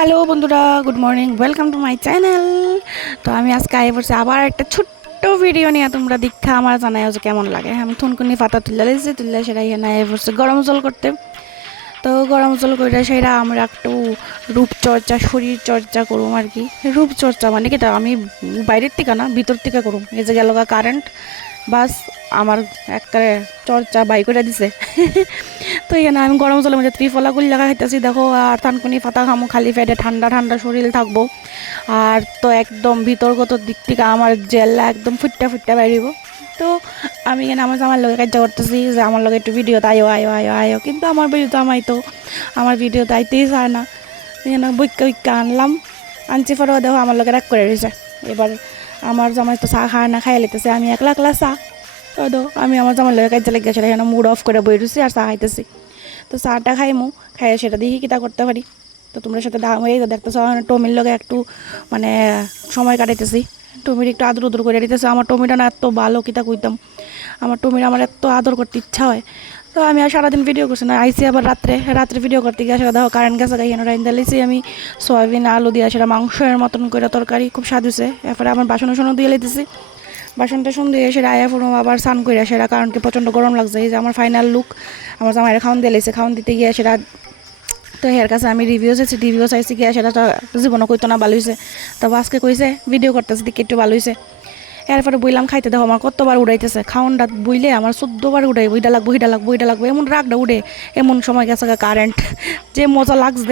Hello বন্ধুরা, good morning, welcome to my channel. তো আমি আজকে আই পড়ছি আবার একটা ছোট্ট ভিডিও নিয়ে। তোমরা দীক্ষা আমার জানাই যে কেমন লাগে। আমি থুনকুনি পাতা তুলে লেছি, তুললে সেটা এখানে আই পড়ছে গরম জল করতে। তো গরম জল করে সেটা আমরা একটু রূপচর্চা, শরীর চর্চা করুম আর কি। রূপচর্চা মানে কি, তা আমি বাইরের থেকে না, ভিতর থেকে করুম। এই যে গেল কারেন্ট, বাস আমার একটা চর্চা বাই করে দিছে। তো এখানে আমি গরম জলের মধ্যে ত্রিফলা গুলি লাগা খাইতেছি দেখো, আর থানকুনি পাতা খামো, খালি পেটে ঠান্ডা ঠান্ডা শরীর থাকবো। আর তো একদম ভিতরগত দিক থেকে আমার জেল্লা একদম ফুটটা ফুটটা বেরিব। তো আমি এখানে আমার লগে কাজ করতেছি যে আমার লগে একটু ভিডিও আয়ো আয়ো আয়ো আয়ো, কিন্তু আমার ভিডিও আমাই তো আমার ভিডিও আইতেই চায় না। এখানে বইক্কা বইক্কা আনলাম, আনছি পরে দেখো আমার লগে রাগ করে রয়েছে। এবার আমার জামাই তো চা খায় না, খাইয়া লিতেছে, আমি একলা একলা চা। তো আমি আমার জামাই লগে কাজে লেগে সেটা এখানে মুড অফ করে বই রয়েছি আর চা খাইতেছি। তো চাটা খাইমু, খাইয়ে সেটা দেখি কিতা করতে পারি। তো তোমরা সাথে দেখতেছ টমির লগে একটু মানে সময় কাটাইতেছি। টমির একটু আদর উদর করে দিতেছে। আমার টমিটা না এত ভালো কিতা কইতাম, আমার টমির আমার এত আদর করতে ইচ্ছা হয়। তো আমি আর সারাদিন ভিডিও করছি না, আইসি আবার রাত্রে রাত্রে ভিডিও করতে গিয়ে সেটা দেখো কারেন্ট গেছে গাইয়ে রাইন দিয়েছি আমি সয়াবিন আলু দিয়ে, সেটা মাংসের মতন করে তরকারি, খুব স্বাদ হয়েছে। এরপরে আমার বাসন দিয়ে লেতেছি, বাসন টাসন দিয়ে সেটা আয়া ফুরো আবার স্নান করে সেটা, কারণ কি প্রচণ্ড গরম লাগছে। এই যে আমার ফাইনাল লুক, আমার জামাইয়ের খাওয়ান দিয়ে লেছে, খাওয়ান দিতে গিয়ে সেটা তো হের কাছে আমি রিভিউ চাইছি গিয়া সেটা তো জীবনও কইতো না ভালো হয়েছে। তবে আজকে কইছে ভিডিও করতেছে দিকে একটু ভালো হয়েছে। এরপরে বইলাম খাইতে, দেখো আমার কতবার উড়াইতেছে খাওয়ানটা, বইলে আমার 14বার উড়াই, বইটা লাগবো এমন রাগটা উড়ে। এমন সময় গেছে কারেন্ট, যে মজা লাগছে।